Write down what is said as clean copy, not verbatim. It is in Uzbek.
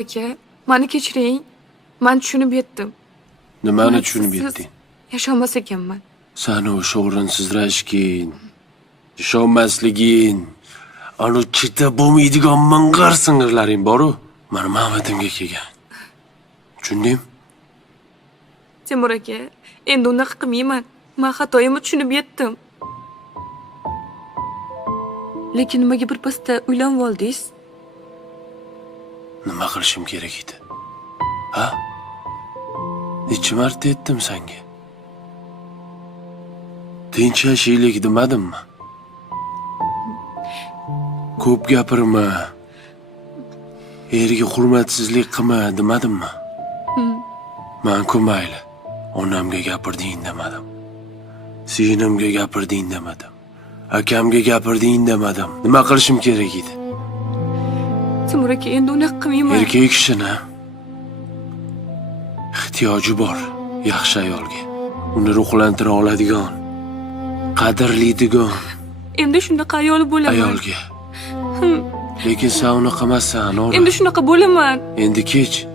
Aka, meni kechiring. Men tushunib yetdim. Nimani Men tushunib sizsiz yetding? Yasholmas ekanman. Sani o'sha o'rinsizlashgin, ishonmasligin, ana chita bo'lmaydigan ming'ir sing'irlaring boru, mani ma'vatimga kelgan. Tushundingmi? Temur aka, endi unaqa qilmayman. Men xatoyimni tushunib yetdim. Lekin nimaga birpasda uylanib oldingiz? Nima qilishim kerak edi? Ha? Necha marta aytdim senga? Tinch yashaylik demadimmi? Ko'p gapirma. Eriga hurmatsizlik qilma demadimmi? Men-ku mayli. Onamga gapirding demadim. Singlimga gapirding demadim. Akamga gapirding demadim. Nima qilishim kerak edi? Temur aka, endi unaqa qilmayman. Erkak kishini ehtiyoji bor yaxshi ayolga. Uni ruhlantira oladigan, qadrlaydigan Endi shunaqa ayol bo'laman. ayolga. Lekin sen unaqa emassan, Nora. Endi shunaqa bo'laman. Endi kech.